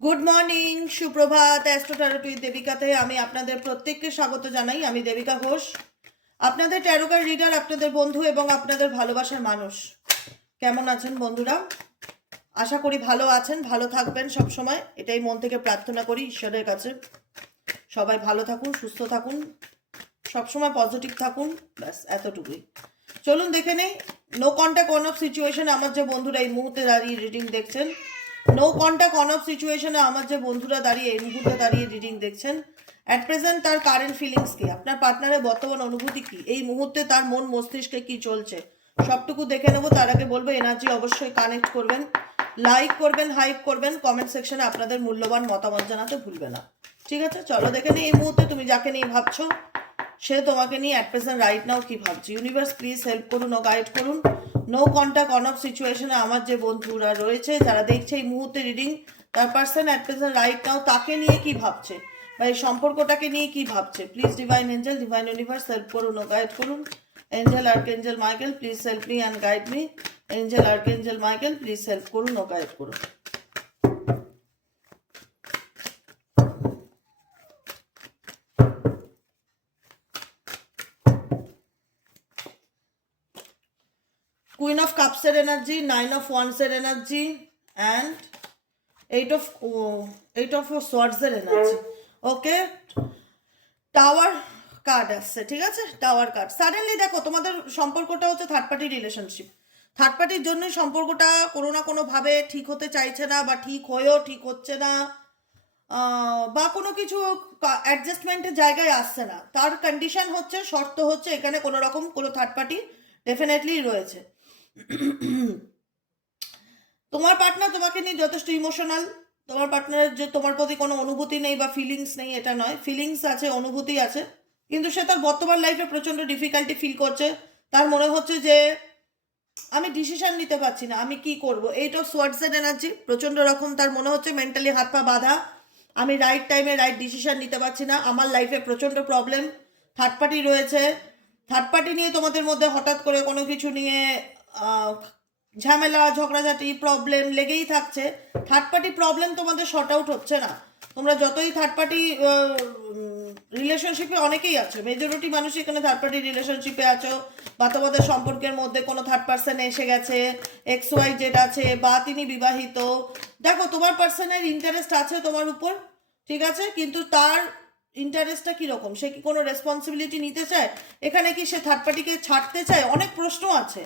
Good morning, সুপ্রভাত। অ্যাস্ট্রোথেরাপি দেবিকাতে আমি আপনাদের প্রত্যেককে স্বাগত জানাই। আমি দেবিকা ঘোষ, আপনাদের ট্যারোকার রিডার, আপনাদের বন্ধু এবং আপনাদের ভালোবাসার মানুষ। কেমন আছেন বন্ধুরা? আশা করি ভালো আছেন, ভালো থাকবেন সব সময়। এটাই মন থেকে প্রার্থনা করি ঈশ্বরের কাছে। সবাই ভালো থাকুন, সুস্থ থাকুন, সবসময় পজিটিভ থাকুন, ব্যাস এতটুকুই। চলুন দেখে নেই নো কন্ট্যাক্ট অন অফ সিচুয়েশনে আমার যে বন্ধুরা এই মুহূর্তে দাঁড়িয়ে রিডিং দেখছেন, নো কন্ট্যাক্ট অন অফ সিচুয়েশনে আমার যে বন্ধুরা দাঁড়িয়ে এই মুহূর্তে দাঁড়িয়ে রিডিং দেখছেন, অ্যাট প্রেজেন্ট তার কারেন্ট ফিলিংস কি, আপনার পার্টনারের বর্তমান অনুভূতি কি, এই মুহূর্তে তার মন মস্তিষ্কে কি চলছে, সবটুকু দেখে নেবো। তার আগে বলবো এনার্জি অবশ্যই কানেক্ট করবেন, লাইক করবেন, হাইপ করবেন, কমেন্ট সেকশনে আপনাদের মূল্যবান মতামত জানাতে ভুলবে না। ঠিক আছে, চলো দেখে নিই এই মুহূর্তে তুমি যাকে নিয়ে ভাবছো সে তোমাকে নিয়ে অ্যাট প্রেজেন্ট রাইট নাও কি ভাবছে। ইউনিভার্স প্লিজ হেল্প করুন ও গাইড করুন। নো কন্ট্যাক্ট অন অফ সিচুয়েশনে আমার যে বন্ধুরা রয়েছে যারা দেখছে এই মুহূর্তে রিডিং, তার person at present right now তাকে নিয়ে কি ভাবছে বা এই সম্পর্কটাকে নিয়ে কি ভাবছে। Please divine angel, divine universe help করুন ও গাইড করুন। Angel archangel Michael please help me and guide me. Angel archangel Michael please help করুন ও গাইড করুন। কুইন অফ কাপসের এনার্জি, 9 অফ ওয়ান্সের এনার্জি অ্যান্ড এইট অফ সোয়ার্ডসের এনার্জি। ওকে, টাওয়ার কার্ড আসছে, ঠিক আছে, টাওয়ার কার্ড। সাডেনলি দেখো তোমাদের সম্পর্কটা হচ্ছে থার্ড পার্টি রিলেশনশিপ। থার্ড পার্টির জন্যই সম্পর্কটা কোনো না কোনোভাবে ঠিক হতে চাইছে না, বা ঠিক হয়েও ঠিক হচ্ছে না, বা কোনো কিছু অ্যাডজাস্টমেন্টের জায়গায় আসছে না। তার কন্ডিশন হচ্ছে, শর্ত হচ্ছে এখানে কোনো রকম কোনো থার্ড পার্টি ডেফিনেটলি রয়েছে। তোমার পার্টনার তোমাকে নিয়ে যথেষ্ট ইমোশনাল। তোমার পার্টনারের যে তোমার প্রতি কোনো অনুভূতি নেই বা ফিলিংস নেই এটা নয়, ফিলিংস আছে, অনুভূতি আছে, কিন্তু সে তার বর্তমান লাইফে প্রচণ্ড ডিফিকাল্টি ফিল করছে। তার মনে হচ্ছে যে আমি ডিসিশন নিতে পারছি না, আমি কি করব। এইটা সোয়ার্ডসের এনার্জি, প্রচণ্ড রকম তার মনে হচ্ছে মেন্টালি হাত পা বাঁধা, আমি রাইট টাইমে রাইট ডিসিশন নিতে পারছি না, আমার লাইফে প্রচণ্ড প্রবলেম। থার্ড পার্টি রয়েছে, থার্ড পার্টি নিয়ে তোমাদের মধ্যে হঠাৎ করে কোনো কিছু নিয়ে ঝামেলা, ঝগড়াঝাটি, প্রবলেম লেগেই থাকছে। থার্ড পার্টি প্রবলেম তোমাদের শর্ট আউট হচ্ছে না। তোমরা যতই থার্ড পার্টি রিলেশনশিপে, অনেকেই আছো, মেজরিটি মানুষ এখানে থার্ড পার্টি রিলেশনশিপে আছো, বা তোমাদের সম্পর্কের মধ্যে কোনো থার্ড পার্সন এসে গেছে, এক্স ওয়াই জেড আছে, বা তিনি বিবাহিত। দেখো তোমার পার্সনের ইন্টারেস্ট আছে তোমার উপর, ঠিক আছে, কিন্তু তার ইন্টারেস্টটা কীরকম, সে কি কোনো রেসপন্সিবিলিটি নিতে চায়, এখানে কি সে থার্ড পার্টিকে ছাড়তে চায়, অনেক প্রশ্ন আছে।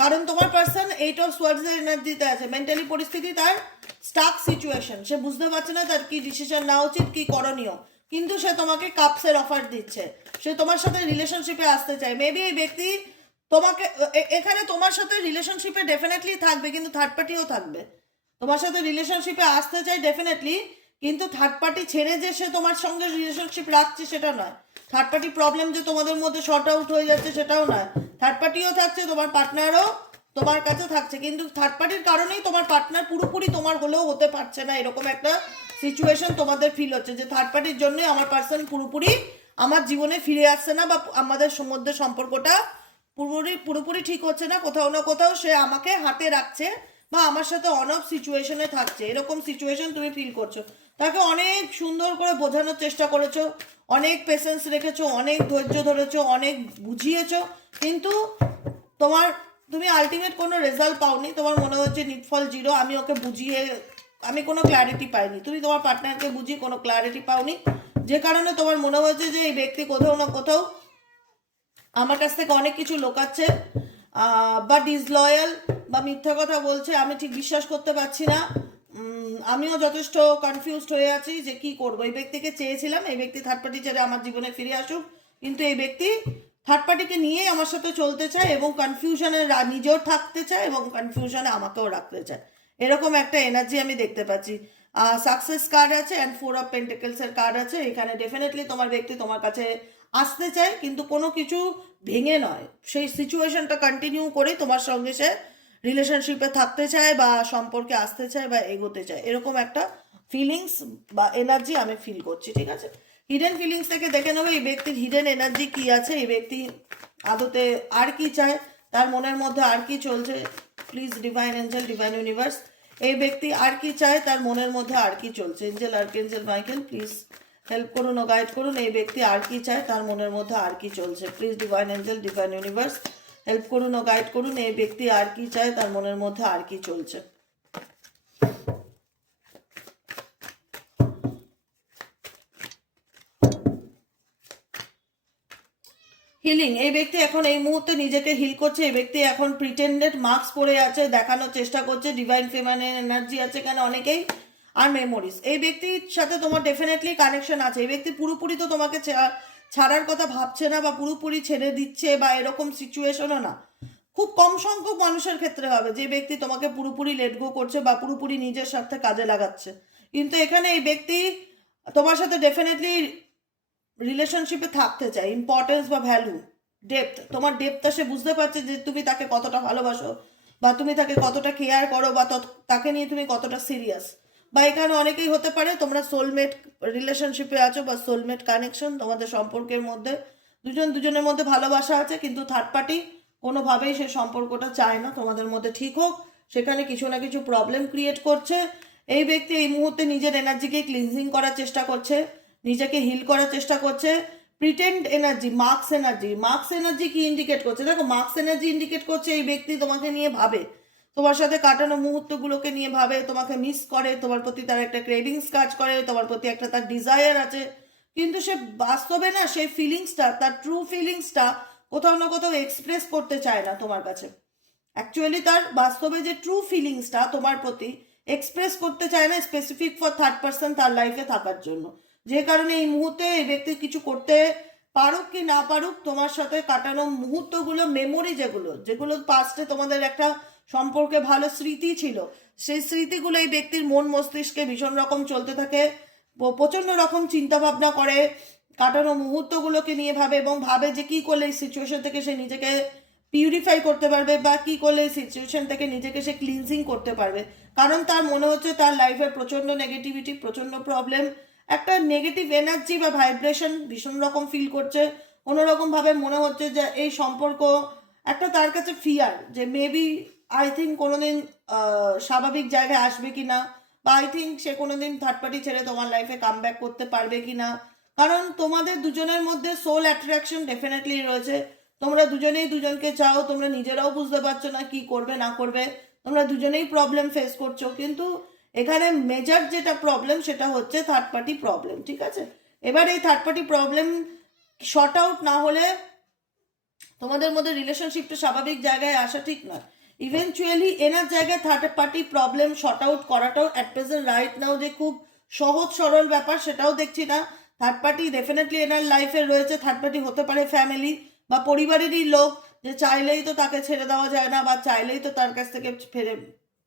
কারণ তোমার পার্সন এইট অফ সোয়ার্ডসের এনার্জিতে আছে, মেন্টালি পরিস্থিতি তার স্টাক সিচুয়েশন, সে বুঝতে পারছে না তার কি ডিসিশন নেওয়া উচিত, কি করণীয়, কিন্তু সে তোমাকে কাপসের অফার দিচ্ছে, সে তোমার সাথে রিলেশনশিপে আসতে চায়। মেবি এই ব্যক্তি তোমাকে এখানে তোমার সাথে রিলেশনশিপে ডেফিনেটলি থাকবে, কিন্তু থার্ড পার্টিও থাকবে, তোমার সাথে রিলেশনশিপে আসতে চায় ডেফিনেটলি, কিন্তু থার্ড পার্টি ছেড়ে যে সে তোমার সঙ্গে রিলেশনশিপ রাখছে সেটা নয়। থার্ড পার্টি প্রবলেম যে তোমাদের মধ্যে শর্ট আউট হয়ে যাচ্ছে সেটাও নয়। থার্ড পার্টিও থাকছে, তোমার পার্টনারও তোমার কাছে থাকছে, কিন্তু থার্ড পার্টির কারণেই তোমার পার্টনার পুরোপুরি তোমার হলেও হতে পারছে না, এরকম একটা সিচুয়েশন তোমাদের ফিল হচ্ছে যে থার্ড পার্টির জন্যই আমার পার্সন পুরোপুরি আমার জীবনে ফিরে আসছে না, বা আমাদের মধ্যে সম্পর্কটা পুরোপুরি ঠিক হচ্ছে না, কোথাও না কোথাও সে আমাকে হাতে রাখছে বা আমার সাথে অন অফ সিচুয়েশনে থাকছে, এরকম সিচুয়েশন তুমি ফিল করছো। তাকে অনেক সুন্দর করে বোঝানোর চেষ্টা করেছো, অনেক পেশেন্স রেখেছো, অনেক ধৈর্য ধরেছো, অনেক বুঝিয়েছো, কিন্তু তুমি আলটিমেট কোনো রেজাল্ট পাওনি। তোমার মনে হচ্ছে নিটফল জিরো, আমি ওকে বুঝিয়ে আমি কোনো ক্ল্যারিটি পাইনি, তুমি তোমার পার্টনারকে বুঝিয়ে কোনো ক্ল্যারিটি পাওনি, যে কারণে তোমার মনে হচ্ছে যে এই ব্যক্তি কোথাও না কোথাও আমার কাছ থেকে অনেক কিছু লোকাচ্ছে, বা ডিসলয়াল বা মিথ্যা কথা বলছে, আমি ঠিক বিশ্বাস করতে পারছি না। আমিও যথেষ্ট কনফিউজড হয়ে আছি যে কি করবো। এই ব্যক্তিকে চেয়েছিলাম, এই ব্যক্তি থার্ড পার্টি ছেড়ে আমার জীবনে ফিরে আসুক, কিন্তু এই ব্যক্তি থার্ড পার্টিকে নিয়েই আমার সাথে চলতে চায় এবং কনফিউশনে নিজেও থাকতে চায় এবং কনফিউশনে আমাকেও রাখতে চায়, এরকম একটা এনার্জি আমি দেখতে পাচ্ছি। সাকসেস কার্ড আছে অ্যান্ড 4 অফ পেন্টিকলসের কার্ড আছে। এখানে ডেফিনেটলি তোমার ব্যক্তি তোমার কাছে আসতে চায়, কিন্তু কোনো কিছু ভেঙে নয়, সেই সিচুয়েশনটা কন্টিনিউ করে তোমার সঙ্গে সে রিলেশনশিপে থাকতে চায় বা সম্পর্কে আসতে চায় বা এগোতে চায়, এরকম একটা ফিলিংস বা এনার্জি আমি ফিল করছি, ঠিক আছে। হিডেন ফিলিংস থেকে দেখে নেবো এই ব্যক্তির হিডেন এনার্জি কি আছে, এই ব্যক্তি আদতে আর কি চায়, তার মনের মধ্যে আর কি চলছে। Please divine angel, divine universe এই ব্যক্তি আর কি চায়, তার মনের মধ্যে আর কি চলছে। Angel archangel Michael please help করুন ও গাইড করুন। এই ব্যক্তি আর কি চায়, তার মনের মধ্যে আর কি চলছে। Please divine angel, divine universe help করুন ও গাইড করুন। এই ব্যক্তি আর কি চায়, তার মনের মধ্যে আর কি চলছে। হিলিং, এই ব্যক্তি এখন এই মুহূর্তে নিজেকে হিল করছে। এই ব্যক্তি এখন প্রিটেন্ডেড মাস্ক পরে আছে, দেখানোর চেষ্টা করছে ডিভাইন ফেমাইন এনার্জি আছে এখানে অনেকেই, আর মেমোরিজ। এই ব্যক্তির সাথে তোমার ডেফিনেটলি কানেকশন আছে। এই ব্যক্তি পুরোপুরি তো তোমাকে ছাড়ার কথা ভাবছে না, বা পুরোপুরি ছেড়ে দিচ্ছে বা এরকম সিচুয়েশনও না। খুব কম সংখ্যক মানুষের ক্ষেত্রে হবে যে ব্যক্তি তোমাকে পুরোপুরি লেট গো করছে বা পুরোপুরি নিজের স্বার্থে কাজে লাগাচ্ছে। কিন্তু এখানে এই ব্যক্তি তোমার সাথে ডেফিনেটলি রিলেশনশিপে থাকতে চায়। ইম্পর্টেন্স বা ভ্যালু, ডেপথ, তোমার ডেপথটা সে বুঝতে পারছে যে তুমি তাকে কতটা ভালোবাসো, বা তুমি তাকে কতটা কেয়ার করো, বা তাকে নিয়ে তুমি কতটা সিরিয়াস। বা এখানে অনেকেই হতে পারে তোমরা সোলমেট রিলেশনশিপে আছো, বা সোলমেট কানেকশন, তোমাদের সম্পর্কের মধ্যে দুজনের মধ্যে ভালোবাসা আছে, কিন্তু থার্ড পার্টি কোনোভাবেই সে সম্পর্কটা চায় না তোমাদের মধ্যে ঠিক হোক। সেখানে কিছু না কিছু প্রবলেম ক্রিয়েট করছে। এই ব্যক্তি এই মুহূর্তে নিজের এনার্জিকে ক্লিনজিং করার চেষ্টা করছে, নিজেকে হিল করার চেষ্টা করছে। Pretend energy, marks energy, marks energy কি ইন্ডিকেট করছে? দেখো, মার্কস এনার্জি ইন্ডিকেট করছে এই ব্যক্তি তোমাকে নিয়ে ভাবে, তোমার সাথে কাটানো মুহূর্তগুলোকে নিয়ে ভাবে, তোমাকে মিস করে, তোমার প্রতি তার একটা ক্রেভিংস কাজ করে, তোমার প্রতি একটা তার ডিজায়ার আছে। কিন্তু সে বাস্তবে না, সেই ফিলিংসটা, তার ট্রু ফিলিংসটা কোথাও না কোথাও এক্সপ্রেস করতে চায় না তোমার কাছে। অ্যাকচুয়ালি তার বাস্তবে যে ট্রু ফিলিংসটা তোমার প্রতি এক্সপ্রেস করতে চায় না, স্পেসিফিক ফর থার্ড পার্সন তার লাইফে থাকার জন্য। যে কারণে এই মুহূর্তে এই ব্যক্তি কিছু করতে পারুক কি না পারুক, তোমার সাথে কাটানো মুহূর্তগুলো, মেমোরি যেগুলো পাস্টে তোমাদের একটা সম্পর্কে ভালো স্মৃতি ছিল, সেই স্মৃতিগুলো এই ব্যক্তির মন মস্তিষ্কে ভীষণ রকম চলতে থাকে। প্রচণ্ড রকম চিন্তা ভাবনা করে, কাটানো মুহূর্তগুলোকে নিয়ে ভাবে, এবং ভাবে যে কী করলে এই সিচুয়েশন থেকে সে নিজেকে পিউরিফাই করতে পারবে, বা কী করলে এই সিচুয়েশন থেকে নিজেকে সে ক্লিনজিং করতে পারবে। কারণ তার মনে হচ্ছে তার লাইফে প্রচণ্ড নেগেটিভিটি, প্রচণ্ড প্রবলেম, একটা নেগেটিভ এনার্জি বা ভাইব্রেশন ভীষণ রকম ফিল করছে। কোনোরকমভাবে মনে হচ্ছে যে এই সম্পর্ক একটা তার কাছে ফিয়ার, যে মেবি আই থিঙ্ক কোনোদিন স্বাভাবিক জায়গায় আসবে কি না, বা আই থিঙ্ক সে কোনোদিন থার্ড পার্টি ছেড়ে তোমার লাইফে কাম ব্যাক করতে পারবে কি না। কারণ তোমাদের দুজনের মধ্যে সোল অ্যাট্রাকশন ডেফিনেটলি রয়েছে। তোমরা দুজনেই দুজনকে চাও, তোমরা নিজেরাও বুঝতে পারছো না কি করবে না করবে, তোমরা দুজনেই প্রবলেম ফেস করছো। কিন্তু এখানে মেজর যেটা প্রবলেম সেটা হচ্ছে থার্ড পার্টি প্রবলেম, ঠিক আছে? এবার এই third party problem short out না হলে তোমাদের মধ্যে রিলেশনশিপটা স্বাভাবিক জায়গায় আসা ঠিক নয়। ইভেনচুয়ালি এনার জায়গায় third party problem short out করাটাও অ্যাট প্রেজেন্ট রাইট নাও যে খুব সহজ সরল ব্যাপার সেটাও দেখছি না। থার্ড পার্টি ডেফিনেটলি এনার লাইফে রয়েছে। থার্ড পার্টি হতে পারে ফ্যামিলি বা পরিবারেরই লোক, যে চাইলেই তো তাকে ছেড়ে দেওয়া যায় না, বা চাইলেই তো তার কাছ থেকে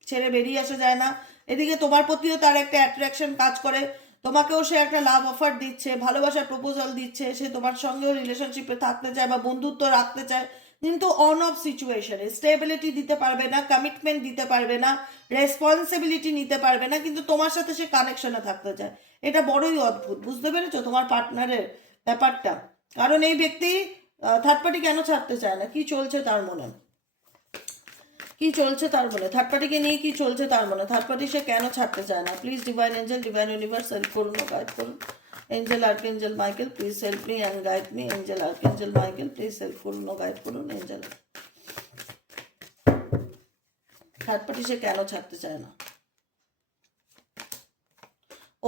ছেড়ে বেরিয়ে আসা যায় না। এদিকে তোমার প্রতিও তার একটা অ্যাট্রাকশন কাজ করে, তোমাকেও সে একটা লাভ অফার দিচ্ছে, ভালোবাসার প্রপোজাল দিচ্ছে, সে তোমার সঙ্গেও রিলেশনশিপে থাকতে চায় বা বন্ধুত্ব রাখতে চায়, কিন্তু অন অফ সিচুয়েশনে স্টেবিলিটি দিতে পারবে না, কমিটমেন্ট দিতে পারবে না, রেসপন্সিবিলিটি নিতে পারবে না, কিন্তু তোমার সাথে সে কানেকশনে থাকতে চায়। এটা বড়ই অদ্ভুত, বুঝতে পেরেছো তোমার পার্টনারের ব্যাপারটা? কারণ এই ব্যক্তি থার্ড পার্টি কেন ছাড়তে চায় না, কি চলছে তার মনে, কি চলছে তার মনে, থার্ড পার্টিকে নিয়ে কি চলছে তার মনে, থার্ড পার্টি সে কেন ছাড়তে চায় না? Please divine angel, divine universe help করুন ও গাইড করুন। Angel archangel Michael please help me and guide me. Angel archangel Michael please help করুন ও গাইড করুন। এঞ্জেল, থার্ড পার্টি সে কেন ছাড়তে চায় না?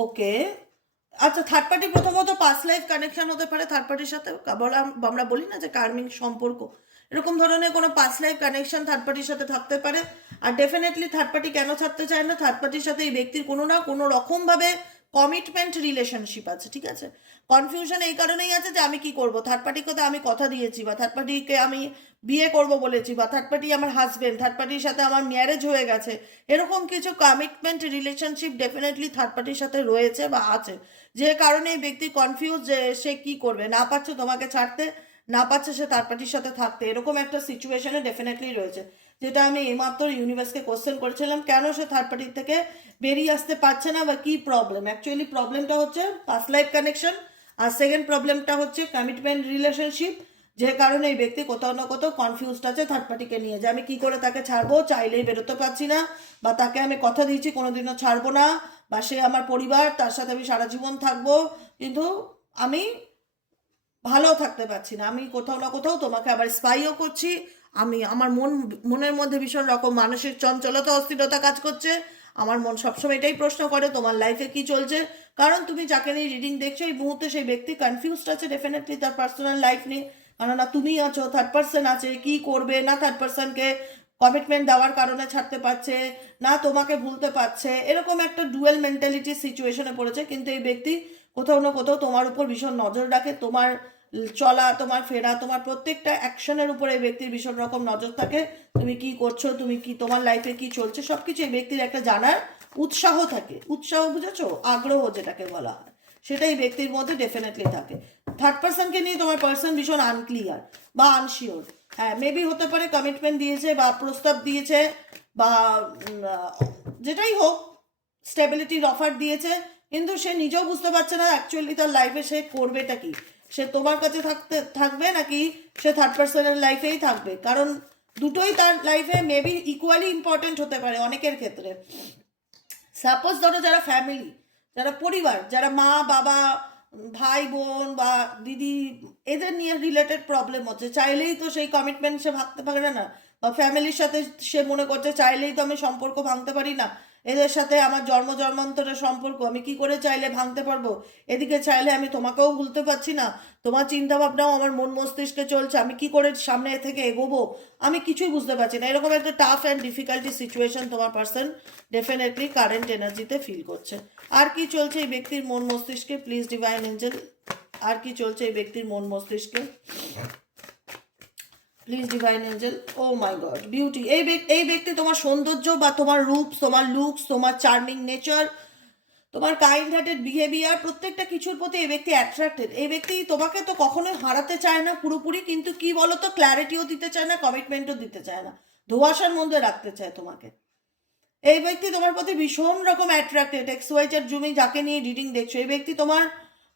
ওকে, আচ্ছা, থার্ড পার্টি প্রথমত পাস্ট লাইফ কানেকশন হতে পারে থার্ড পার্টির সাথে। আমরা বলি না যে কার্মিক সম্পর্ক, এরকম ধরনের কোনো পাস্ট লাইফ কানেকশন থার্ড পার্টির সাথে থাকতে পারে। আর ডেফিনেটলি থার্ড পার্টি কেন ছাড়তে চায় না? থার্ড পার্টির সাথে এই ব্যক্তির কোনো না কোনো রকমভাবে কমিটমেন্ট রিলেশনশিপ আছে, ঠিক আছে? কনফিউশন এই কারণেই আছে যে আমি কি করব, থার্ড পার্টির কথা আমি কথা দিয়েছি, বা থার্ড পার্টিকে আমি বিয়ে করব বলেছি, বা থার্ড পার্টি আমার হাজবেন্ড, থার্ড পার্টির সাথে আমার ম্যারেজ হয়ে গেছে, এরকম কিছু কমিটমেন্ট রিলেশনশিপ ডেফিনেটলি থার্ড পার্টির সাথে রয়েছে বা আছে। যে কারণে এই ব্যক্তি কনফিউজ যে সে কি করবে, না পারছে তোমাকে ছাড়তে, না পারছে সে থার্ড পার্টির সাথে থাকতে, এরকম একটা সিচুয়েশনে ডেফিনেটলি রয়েছে। যেটা আমি এইমাত্র ইউনিভার্সকে কোশ্চেন করেছিলাম, কেন সে থার্ড পার্টির থেকে বেরিয়ে আসতে পারছে না, বা কি প্রবলেম। অ্যাকচুয়ালি প্রবলেমটা হচ্ছে পাস্ট লাইফ কানেকশন, আর সেকেন্ড প্রবলেমটা হচ্ছে কমিটমেন্ট রিলেশনশিপ, যে কারণে এই ব্যক্তি কোথাও না কোথাও কনফিউজড আছে থার্ড পার্টিকে নিয়ে, যে আমি কি করে তাকে ছাড়বো, চাইলেই বেরোতে পারছি না, বা তাকে আমি কথা দিয়েছি কোনোদিনও ছাড়বো না, বা সে আমার পরিবার, তার সাথে আমি সারা জীবন থাকবো, কিন্তু আমি ভালো থাকতে পারছি না, আমি কোথাও না কোথাও তোমাকে আবার স্পাইও করছি, আমি আমার মনের মধ্যে ভীষণ রকম মানসিক চঞ্চলতা অস্থিরতা কাজ করছে, আমার মন সবসময় এটাই প্রশ্ন করে তোমার লাইফে কি চলছে, কারণ তুমি যাকে নিয়ে রিডিং দেখছো এই মুহূর্তে সেই ব্যক্তি কনফিউজড আছে ডেফিনেটলি তার পার্সোনাল লাইফ নিয়ে, কেননা তুমি আছো, থার্ড পার্সন আছে, কি করবে না থার্ড পার্সনকে কমিটমেন্ট দেওয়ার কারণে ছাড়তে পারছে না, তোমাকে ভুলতে পারছে, এরকম একটা ডুয়েল মেন্টালিটির সিচুয়েশনে পড়েছে, কিন্তু এই ব্যক্তি কোথাও না কোথাও তোমার উপর ভীষণ নজর রাখে, তোমার চলা, তোমার ফেরা, তোমার প্রত্যেকটা অ্যাকশনের উপরে এই ব্যক্তির ভীষণ রকম নজর থাকে, তুমি কি করছো, তুমি কি তোমার লাইফে কি চলছে সবকিছু এই ব্যক্তির একটা জানার উৎসাহ থাকে, উৎসাহ বুঝেছো, আগ্রহ যেটাকে বলা হয়, সেটাই ব্যক্তির মধ্যে ডেফিনেটলি থাকে। থার্ড পার্সনকে নিয়ে তোমার পার্সন ভীষণ আনক্লিয়ার বা আনশিওর, হ্যাঁ মেবি হতে পারে কমিটমেন্ট দিয়েছে বা প্রস্তাব দিয়েছে বা যেটাই হোক স্টেবিলিটির অফার দিয়েছে, কিন্তু সে নিজেও বুঝতে পারছে না অ্যাকচুয়ালি তার লাইফে সে করবেটা কি, সে তোমার কাছে থাকবে নাকি সে থার্ড পার্সনের লাইফেই থাকবে, কারণ দুটোই তার লাইফে মেবি ইকুয়ালি ইম্পর্টেন্ট হতে পারে অনেকের ক্ষেত্রে। সাপোজ ধরো যারা ফ্যামিলি, যারা পরিবার, যারা মা বাবা ভাই বোন বা দিদি, এদের নিয়ে রিলেটেড প্রবলেম হচ্ছে, চাইলেই তো সেই কমিটমেন্ট সে ভাঙতে পারে না, বা ফ্যামিলির সাথে সে মনে করছে চাইলেই তো আমি সম্পর্ক ভাঙতে পারি না, এদের সাথে আমার জন্ম জন্মান্তরের সম্পর্ক আমি কি করে চাইলে ভাঙতে পারবো, এদিকে চাইলে আমি তোমাকেও ভুলতে পারছি না, তোমার চিন্তা ভাবনাও আমার মন মস্তিষ্কে চলছে, আমি কি করে সামনে থেকে এগোবো আমি কিছুই বুঝতে পারছি না, এরকম একটা টাফ অ্যান্ড ডিফিকাল্টি সিচুয়েশন তোমার পার্সন ডেফিনেটলি কারেন্ট এনার্জিতে ফিল করছে। আর কি চলছে এই ব্যক্তির মন মস্তিষ্কে, প্লিজ ডিভাইন এঞ্জেল, আর কি চলছে এই ব্যক্তির মন মস্তিষ্কে, please divine angel. Oh my god beauty, এই ব্যক্তি তোমার সৌন্দর্য বা তোমার রূপ, তোমার লুকস, তোমার চার্মিং নেচার, তোমার কাইন্ড হার্টেড বিহেভিয়ার, প্রত্যেকটা কিছুর প্রতি এই ব্যক্তি অ্যাট্রাক্টেড, এই ব্যক্তি তোমাকে তো কখনোই হারাতে চায় না পুরোপুরি, কিন্তু কি বলো তো ক্ল্যারিটিও দিতে চায় না, কমিটমেন্টও দিতে চায় না, ধোঁয়াশার মধ্যে রাখতে চায় তোমাকে, এই ব্যক্তি তোমার প্রতি ভীষণ রকম অ্যাট্রাক্টেড, এক্স ওয়াই জেড জুমি যাকে নিয়ে রিডিং দেখছো এই ব্যক্তি তোমার,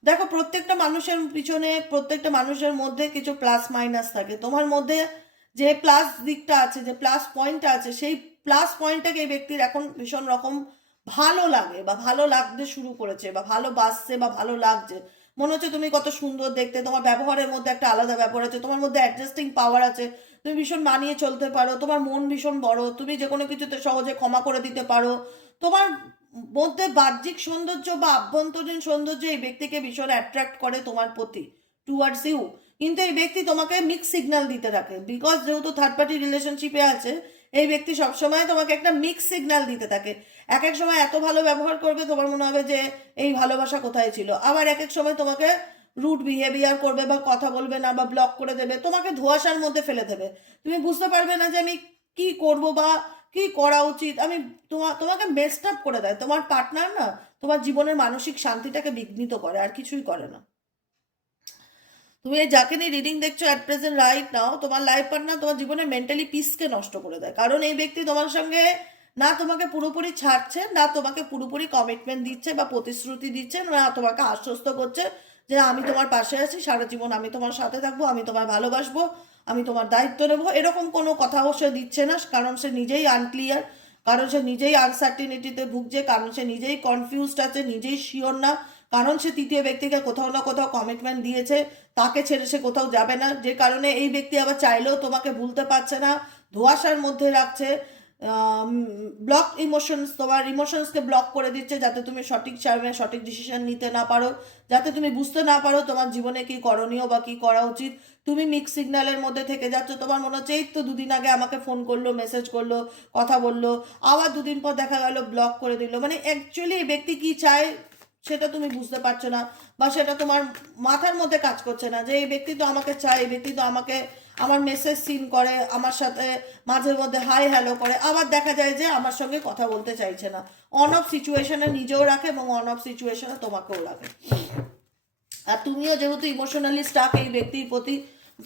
দেখো প্রত্যেকটা মানুষের পিছনে, প্রত্যেকটা মানুষের মধ্যে কিছু প্লাস মাইনাস থাকে, তোমার মধ্যে যে প্লাস দিকটা আছে, যে প্লাস পয়েন্টটা আছে, সেই প্লাস পয়েন্টটাকে এই ব্যক্তির এখন ভীষণ রকম ভালো লাগে বা ভালো লাগতে শুরু করেছে বা ভালো বাসছে বা ভালো লাগছে, মনে হচ্ছে তুমি কত সুন্দর দেখতে, তোমার ব্যবহারের মধ্যে একটা আলাদা ব্যবহার আছে, তোমার মধ্যে অ্যাডজাস্টিং পাওয়ার আছে, তুমি ভীষণ মানিয়ে চলতে পারো, তোমার মন ভীষণ বড়, তুমি যে কোনো কিছুতে সহজে ক্ষমা করে দিতে পারো, তোমার মধ্যে বাহ্যিক সৌন্দর্য বা আভ্যন্তরীণ সৌন্দর্য এই ব্যক্তিকে ভীষণ অ্যাট্রাক্ট করে তোমার প্রতি, টুয়ার্ডস ইউ, কিন্তু এই ব্যক্তি তোমাকে মিক্স সিগন্যাল দিতে থাকে, বিকজ যেহেতু থার্ড পার্টি রিলেশনশিপে আছে এই ব্যক্তি সবসময় তোমাকে একটা মিক্স সিগন্যাল দিতে থাকে, এক এক সময় এত ভালো ব্যবহার করবে তোমার মনে হবে যে এই ভালোবাসা কোথায় ছিল, আবার এক এক সময় তোমাকে রুড বিহেভিয়ার করবে বা কথা বলবে না বা ব্লক করে দেবে, তোমাকে ধোঁয়াশার মধ্যে ফেলে দেবে, তুমি বুঝতে পারবে না যে আমি কি করব বা কি করা উচিত, আমি তোমাকে বেস্ট আপ করে দেয়, তোমার পার্টনার না তোমার জীবনের মানসিক শান্তিটাকে বিঘ্নিত করে, আর কিছুই করে না। তুমি এই যাকে নিয়ে রিডিং দেখছো অ্যাট প্রেজেন্ট রাইট নাও, তোমার লাইফ পার্টনার তোমার জীবনের মেন্টালি পিসকে নষ্ট করে দেয়, কারণ এই ব্যক্তি তোমার সঙ্গে না তোমাকে পুরোপুরি ছাড়ছে, না তোমাকে পুরোপুরি কমিটমেন্ট দিচ্ছে বা প্রতিশ্রুতি দিচ্ছে, না তোমাকে আশ্বস্ত করছে যে আমি তোমার পাশে আছি, সারা জীবন আমি তোমার সাথে থাকবো, আমি তোমায় ভালোবাসবো, আমি তোমার দায়িত্ব নেবো, এরকম কোনো কথাও সে দিচ্ছে না, কারণ সে নিজেই আনক্লিয়ার, কারণ সে নিজেই আনসার্টিনিটিতে ভুগছে, কারণ সে নিজেই কনফিউজড আছে, নিজেই শিওর না, কারণ সে তৃতীয় ব্যক্তিকে কোথাও না কোথাও কমিটমেন্ট দিয়েছে, তাকে ছেড়ে সে কোথাও যাবে না, যে কারণে এই ব্যক্তি আবার চাইলেও তোমাকে ভুলতে পারছে না, ধোঁয়াশার মধ্যে রাখছে, ব্লক ইমোশনস, তোমার ইমোশনসকে ব্লক করে দিচ্ছে যাতে তুমি সঠিক টাইমে সঠিক ডিসিশন নিতে না পারো, যাতে তুমি বুঝতে না পারো তোমার জীবনে কি করণীয় বা কি করা উচিত, তুমি মিক্স সিগন্যালের মধ্যে থেকে যাচ্ছ, তোমার মনে হচ্ছে এই তো দুদিন আগে আমাকে ফোন করলো, মেসেজ করলো, কথা বললো, আবার দুদিন পর দেখা গেল ব্লক করে দিল, মানে অ্যাকচুয়ালি এই ব্যক্তি কি চায় সেটা তুমি বুঝতে পারছো না, বা সেটা তোমার মাথার মধ্যে কাজ করছে না যে এই ব্যক্তি তো আমাকে চায়, এই ব্যক্তি তো আমাকে আমার মেসেজ সিন করে, আমার সাথে মাঝে মধ্যে হাই হ্যালো করে, আবার দেখা যায় যে আমার সঙ্গে কথা বলতে চাইছে না, অন অফ সিচুয়েশনে নিজেও রাখে এবং অন অফ সিচুয়েশনে তোমাকেও রাখে, আর তুমিও যেহেতু ইমোশনালি স্টাক এই ব্যক্তির প্রতি,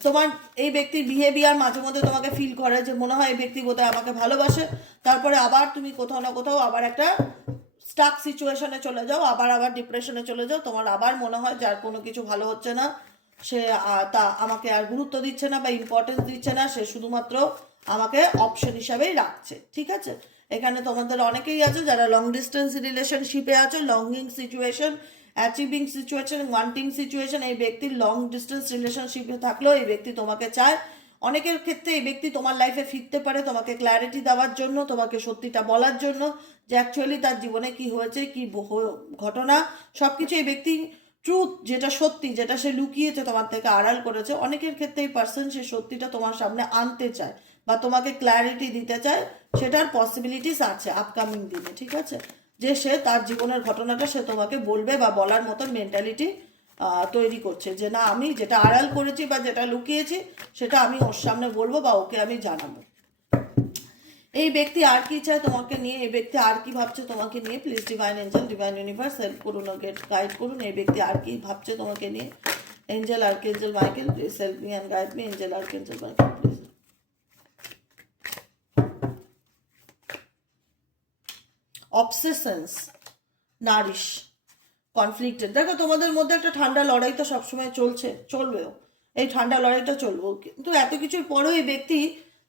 তোমার এই ব্যক্তির বিহেভিয়ার মাঝে মধ্যে তোমাকে ফিল করে যে মনে হয় এই ব্যক্তি বোধহয় আমাকে ভালোবাসে, তারপরে আবার তুমি কোথাও না কোথাও আবার একটা স্টাক সিচুয়েশনে চলে যাও, আবার ডিপ্রেশনে চলে যাও, তোমার আবার মনে হয় যার কোনো কিছু ভালো হচ্ছে না, সে তা আমাকে আর গুরুত্ব দিচ্ছে না বা ইম্পর্টেন্স দিচ্ছে না, সে শুধুমাত্র আমাকে অপশন হিসাবেই রাখছে। ঠিক আছে, এখানে তোমাদের অনেকেই আছে যারা লং ডিস্টেন্স রিলেশনশিপে আছো, longing situation, achieving situation, wanting situation. এই ব্যক্তির লং ডিস্টেন্স রিলেশনশিপে থাকলেও এই ব্যক্তি তোমাকে চায়। অনেকের ক্ষেত্রে এই ব্যক্তি তোমার লাইফে ফিরতে পারে তোমাকে ক্ল্যারিটি দেওয়ার জন্য, তোমাকে সত্যিটা বলার জন্য যে অ্যাকচুয়ালি তার জীবনে কি হয়েছে, কি ঘটনা, সব কিছু এই ব্যক্তি ট্রুথ, যেটা সত্যি, যেটা সে লুকিয়েছে তোমার থেকে আড়াল করেছে, অনেকের ক্ষেত্রে এই পার্সন সে সত্যিটা তোমার সামনে আনতে চায় বা তোমাকে ক্ল্যারিটি দিতে চায়। সেটার পসিবিলিটিস আছে আপকামিং দিনে। ঠিক আছে, যে সে তার জীবনের ঘটনাটা সে তোমাকে বলবে বা বলার মতন মেন্টালিটি তৈরি করছে, যে না আমি যেটা আড়াল করেছি বা যেটা লুকিয়েছি সেটা আমি ওর সামনে বলবো বা ওকে আমি জানাবো। এই ব্যক্তি আর কি চায় তোমাকে নিয়ে, এই ব্যক্তি আর কি ভাবছে তোমাকে নিয়ে, please divine angel, divine universe help করুন ও গাইড করুন। এই ব্যক্তি আর কি ভাবছে তোমাকে নিয়ে। Angel archangel Michael please help me and guide me. Angel archangel Michael please. Obsessions, nourish, conflicted. দেখো তোমাদের মধ্যে একটা ঠান্ডা লড়াই তো সবসময় চলবেও, এই ঠান্ডা লড়াইটা চলবেও, কিন্তু এত কিছুর পরেও এই ব্যক্তি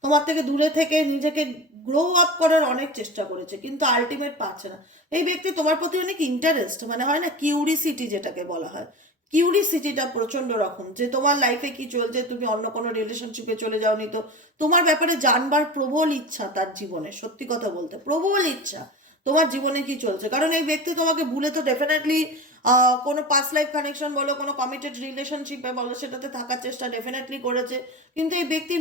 তোমার থেকে দূরে থেকে নিজেকে গ্রো আপ করার অনেক চেষ্টা করেছে, কিন্তু আলটিমেট পাচ্ছে না। এই ব্যক্তি তোমার প্রতি অনেক ইন্টারেস্ট, মানে হয় না কিউরিসিটি যেটাকে বলা হয়, কিউরিসিটিটা প্রচন্ড রকম, যে তোমার লাইফে কি চলছে, তুমি অন্য কোনো রিলেশনশিপে চলে যাওনি তো তোমার ব্যাপারে জানবার প্রবল ইচ্ছা তার জীবনে। সত্যি কথা বলতে প্রবল ইচ্ছা তোমার জীবনে কি চলছে, কারণ এই ব্যক্তি তোমাকে ভুলে তো ডেফিনেটলি কোনো পাস্ট লাইফ কানেকশন বলো, কোনো কমিটেড রিলেশনশিপে বলো, সেটাতে থাকার চেষ্টা ডেফিনেটলি করেছে। কিন্তু এই ব্যক্তির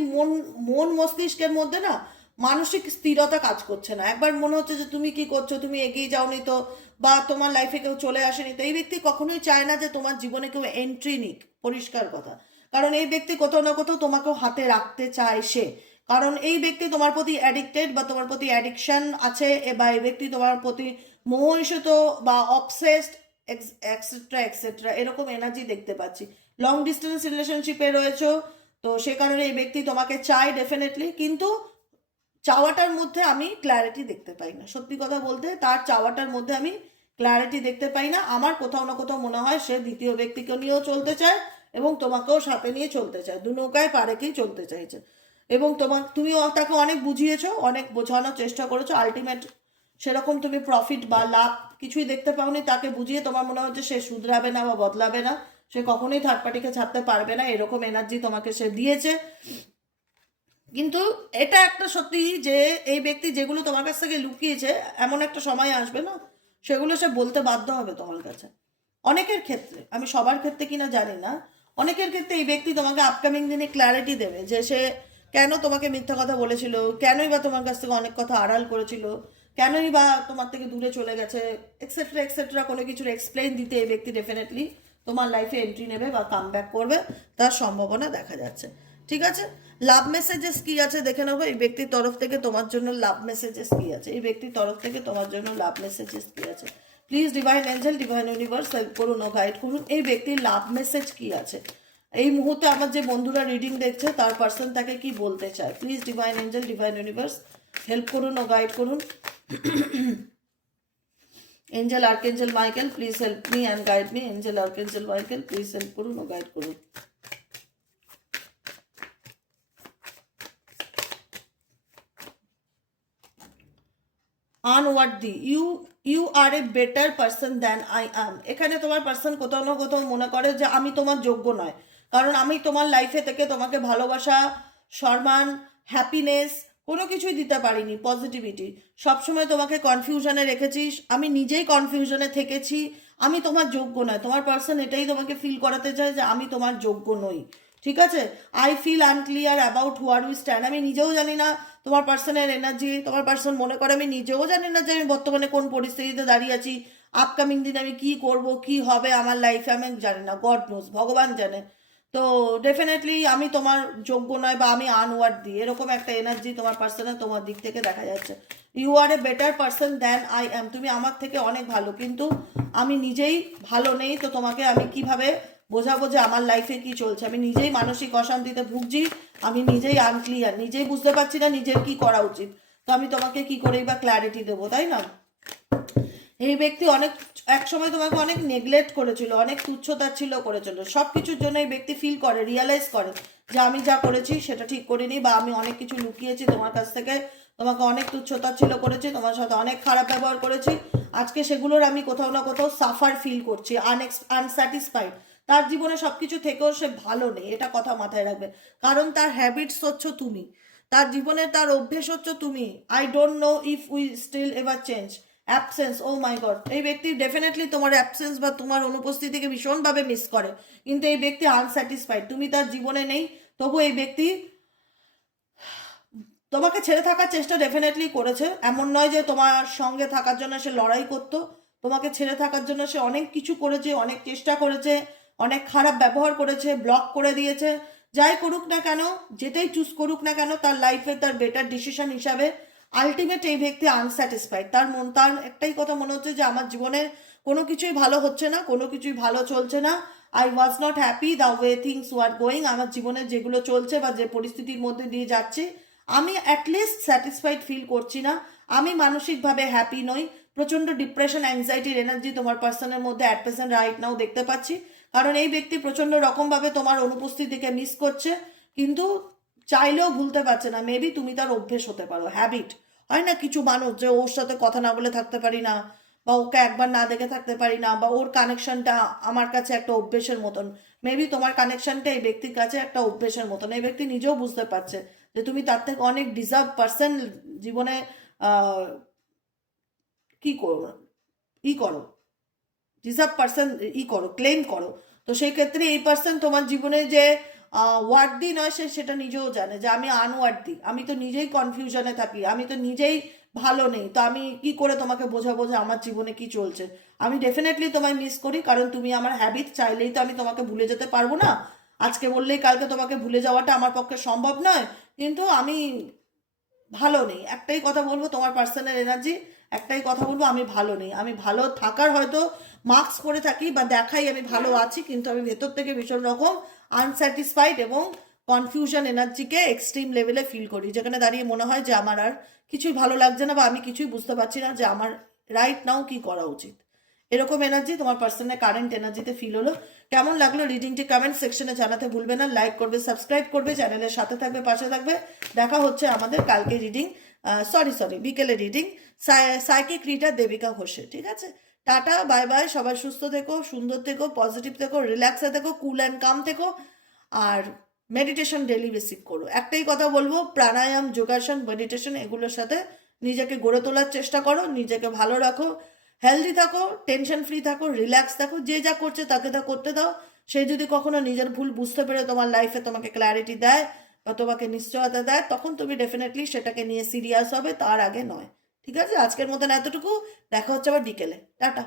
মন মস্তিষ্কের মধ্যে না মানসিক স্থিরতা কাজ করছে না। একবার মনে হচ্ছে যে তুমি কি করছো, তুমি এগিয়ে যাওনি তো, বা তোমার লাইফে কেউ চলে আসেনি তো। এই ব্যক্তি কখনোই চায় না যে তোমার জীবনে কেউ এন্ট্রি নিক, পরিষ্কার কথা। কারণ এই ব্যক্তি কোথাও না কোথাও তোমাকেও হাতে রাখতে চায় সে, কারণ এই ব্যক্তি তোমার প্রতি অ্যাডিক্টেড বা তোমার প্রতি অ্যাডিকশন আছে, বা এই ব্যক্তি তোমার প্রতি মোহিত বা অবসেসড এক্সেট্রা এক্সেট্রা এরকম এনার্জি দেখতে পাচ্ছি। লং ডিস্টেন্স রিলেশনশিপে রয়েছো তো সে কারণে এই ব্যক্তি তোমাকে চায় ডেফিনেটলি, কিন্তু চাওয়াটার মধ্যে আমি ক্ল্যারিটি দেখতে পাই না। সত্যি কথা বলতে তার চাওয়াটার মধ্যে আমি ক্ল্যারিটি দেখতে পাই না। আমার কোথাও না কোথাও মনে হয় সে দ্বিতীয় ব্যক্তিকে নিয়েও চলতে চায় এবং তোমাকেও সাথে নিয়ে চলতে চায়, দু নৌকায় পারেকেই চলতে চাইছে। এবং তুমিও তাকে অনেক বুঝিয়েছো, অনেক বোঝানোর চেষ্টা করেছো, আলটিমেট সেরকম তুমি প্রফিট বা লাভ কিছুই দেখতে পাওনি। তাকে বুঝিয়ে তোমার মনে হচ্ছে সে শুধরাবে না বা বদলাবে না, সে কখনোই থার্ড পার্টিকে ছাড়তে পারবে না, এরকম এনার্জি তোমাকে সে দিয়েছে। কিন্তু এটা একটা সত্যি যে এই ব্যক্তি যেগুলো তোমার কাছ থেকে লুকিয়েছে, এমন একটা সময় আসবে না সেগুলো সে বলতে বাধ্য হবে তোমার কাছে। অনেকের ক্ষেত্রে, আমি সবার ক্ষেত্রে কিনা জানি না, অনেকের ক্ষেত্রে এই ব্যক্তি তোমাকে আপকামিং দিনে ক্ল্যারিটি দেবে যে সে কেন তোমাকে মিথ্যা কথা বলেছিল, কেনই বা তোমার কাছ থেকে অনেক কথা আড়াল করেছিল, কেনই বা তোমার থেকে দূরে চলে গেছে, এক্সেট্রা এক্সেট্রা। কোনো কিছুর এক্সপ্লেইন দিতে এই ব্যক্তি ডেফিনেটলি তোমার লাইফে এন্ট্রি নেবে বা কাম ব্যাক করবে, তার সম্ভাবনা দেখা যাচ্ছে। ঠিক আছে, লাভ মেসেজেস কি আছে দেখে নেবো। এই ব্যক্তির তরফ থেকে তোমার জন্য লাভ মেসেজেস কি আছে, এই ব্যক্তির তরফ থেকে তোমার জন্য লাভ মেসেজেস কি আছে। Please divine angel, divine universe help করুন ও গাইড করুন। এই ব্যক্তির লাভ মেসেজ কি আছে এই মুহূর্তে, আমার যে বন্ধুরা রিডিং দেখছে তার পার্সন তাকে কি বলতে চায়। Please divine angel, divine universe help করুন ও গাইড করুন। Angel archangel Michael please help me and guide me. Angel archangel Michael please help করুন ও গাইড করুন। Unworthy, you are a better person than I am. এখানে তোমার person কোথাও না কোথাও মনে করে যে আমি তোমার যোগ্য নয়, কারণ আমি তোমার লাইফে থেকে তোমাকে ভালোবাসা, সম্মান, হ্যাপিনেস কোনো কিছুই দিতে পারিনি, পজিটিভিটি। সবসময় তোমাকে কনফিউশনে রেখেছি, আমি নিজেই কনফিউশনে থেকেছি, আমি তোমার যোগ্য নয়। তোমার পার্সন এটাই তোমাকে ফিল করাতে চায় যে আমি তোমার যোগ্য নই। ঠিক আছে, I feel unclear about where we stand. আমি নিজেও জানি না তোমার পার্সনের এনার্জি, তোমার পার্সন মনে করে আমি নিজেও জানি না যে আমি বর্তমানে কোন পরিস্থিতিতে দাঁড়িয়ে আছি, আপকামিং দিন আমি কি করব, কি হবে আমার লাইফে আমি জানি না, গড নোজ, ভগবান জানে। তো ডেফিনেটলি আমি তোমার যোগ্য নয় বা আমি আনওয়ার্ডি, এরকম একটা এনার্জি তোমার পার্সনের তোমার দিক থেকে দেখা যাচ্ছে। You are a better person than I am, তুমি আমার থেকে অনেক ভালো, কিন্তু আমি নিজেই ভালো নেই। তো তোমাকে আমি কিভাবে বোঝাবো যে আমার লাইফে কি চলছে, আমি নিজেই মানসিক অশান্তিতে ভুগছি, আমি নিজেই আনক্লিয়ার, নিজেই বুঝতে পারছি না নিজের কি করা উচিত। তো আমি তোমাকে কি করেই বা ক্ল্যারিটি দেবো, তাই না? এই ব্যক্তি অনেক এক সময় তোমাকে অনেক নেগলেক্ট করেছিল, অনেক তুচ্ছতাচ্ছিল্য করেছিল, সব কিছুর জন্য এই ব্যক্তি ফিল করে, রিয়ালাইজ করে যে আমি যা করেছি সেটা ঠিক করিনি, বা আমি অনেক কিছু লুকিয়েছি তোমার কাছ থেকে, তোমাকে অনেক তুচ্ছতাচ্ছিল্য করেছি, তোমার সাথে অনেক খারাপ ব্যবহার করেছি, আজকে সেগুলোর আমি কোথাও না কোথাও সাফার ফিল করছি, আনস্যাটিসফাইড। তার জীবনে সবকিছু থেকেও সে ভালো নেই, এটা কথা মাথায় রাখবে, কারণ তার হ্যাবিটস হচ্ছে তুমি, তার জীবনে তার অভ্যেস হচ্ছে তুমি। I don't know if we still ever change. Absence, oh my god, এই ব্যক্তি ডেফিনেটলি তোমার অ্যাবসেন্স বা তোমার অনুপস্থিতিকে ভীষণভাবে মিস করে, কিন্তু এই ব্যক্তি আনস্যাটিসফাইড, তুমি তার জীবনে নেই, তবু এই ব্যক্তি তোমাকে ছেড়ে থাকার চেষ্টা ডেফিনেটলি করেছে। এমন নয় যে তোমার সঙ্গে থাকার জন্য সে লড়াই করতো, তোমাকে ছেড়ে থাকার জন্য সে অনেক কিছু করেছে, অনেক চেষ্টা করেছে, অনেক খারাপ ব্যবহার করেছে, ব্লক করে দিয়েছে। যাই করুক না কেন, যেটাই চুজ করুক না কেন, তার লাইফে তার বেটার ডিসিশন হিসাবে আলটিমেট এই ব্যক্তি আনস্যাটিসফাইড। তার একটাই কথা মনে হচ্ছে যে আমার জীবনের কোনো কিছুই ভালো হচ্ছে না, কোনো কিছুই ভালো চলছে না। I was not happy the way things were going. আমার জীবনে যেগুলো চলছে বা যে পরিস্থিতির মধ্যে দিয়ে যাচ্ছে, আমি অ্যাটলিস্ট স্যাটিসফাইড ফিল করছি না, আমি মানসিকভাবে হ্যাপি নই। প্রচণ্ড ডিপ্রেশন, অ্যাংজাইটির এনার্জি তোমার পার্সনের মধ্যে অ্যাট প্রেজেন্ট রাইট নাও দেখতে পাচ্ছি, কারণ এই ব্যক্তি প্রচণ্ড রকমভাবে তোমার অনুপস্থিতিকে মিস করছে, কিন্তু চাইলেও ভুলতে পারছে না। মেবি তুমি তার অভ্যেস হতে পারো, হ্যাবিট হয় না কিছু মানুষ, যে ওর সাথে কথা না বলে থাকতে পারি না, বা ওকে একবার না দেখে থাকতে পারি না, বা ওর কানেকশনটা আমার কাছে একটা অভ্যেসের মতন। মেবি তোমার কানেকশনটা এই ব্যক্তির কাছে একটা অভ্যেসের মতন। এই ব্যক্তি নিজেও বুঝতে পারছে যে তুমি তার থেকে অনেক ডিজার্ভ পার্সন জীবনে আহ, কি করো, করো, ডিজার্ভ পার্সন করো, ক্লেম করো। তো সেই ক্ষেত্রে এই পার্সন তোমার জীবনে যে ওয়ার্দি নয়, সেটা নিজেও জানে যে আমি আনওয়ার্দি, আমি তো নিজেই কনফিউশনে থাকি, আমি তো নিজেই ভালো নেই, তো আমি কি করে তোমাকে বোঝাবো যে আমার জীবনে কি চলছে। আমি ডেফিনেটলি তোমায় মিস করি, কারণ তুমি আমার হ্যাবিট, চাইলেই তো আমি তোমাকে ভুলে যেতে পারবো না, আজকে বললেই কালকে তোমাকে ভুলে যাওয়াটা আমার পক্ষে সম্ভব নয়, কিন্তু আমি ভালো নেই। একটাই কথা বলবো, তোমার পার্সোনাল এনার্জি, একটাই কথা বলবো, আমি ভালো নেই। আমি ভালো থাকার হয়তো মার্কস করে থাকি বা দেখাই আমি ভালো আছি, কিন্তু আমি ভেতর থেকে ভীষণ রকম আনস্যাটিসফাইড এবং কনফিউশন এনার্জিকে এক্সট্রিম লেভেলে ফিল করি, যেখানে দাঁড়িয়ে মনে হয় যে আমার আর কিছুই ভালো লাগছে না, বা আমি কিছুই বুঝতে পারছি না যে আমার রাইট নাও কি করা উচিত। এরকম এনার্জি তোমার পার্সনের কারেন্ট এনার্জিতে ফিল হলো। কেমন লাগলো রিডিংটি কমেন্ট সেকশনে জানাতে ভুলবে না, লাইক করবে, সাবস্ক্রাইব করবে, চ্যানেলের সাথে থাকবে, পাশে থাকবে। দেখা হচ্ছে আমাদের কালকে রিডিং, সরি বিকেলে রিডিং, সাইকিক রিডার দেবিকা ঘোষে। ঠিক আছে, টাটা, বাই বাই, সবাই সুস্থ থেকো, সুন্দর থেকো, পজিটিভ থেকো, রিল্যাক্সে থেকো, কুল অ্যান্ড কাম থেকো, আর মেডিটেশন ডেলি বেসিক করো। একটাই কথা বলবো, প্রাণায়াম, যোগাসন, মেডিটেশন এগুলোর সাথে নিজেকে গড়ে তোলার চেষ্টা করো, নিজেকে ভালো রাখো, হেলদি থাকো, টেনশন ফ্রি থাকো, রিল্যাক্স থাকো, যে যা করছে তাকে তা করতে দাও। সে যদি কখনো নিজের ভুল বুঝতে পেরে তোমার লাইফে তোমাকে ক্ল্যারিটি দেয় বা তোমাকে নিশ্চয়তা দেয়, তখন তুমি ডেফিনেটলি সেটাকে নিয়ে সিরিয়াস হবে, তার আগে নয়। ঠিক আছে, আজকের মতন এতটুকু, দেখা হচ্ছে আবার বিকেলে, টাটা।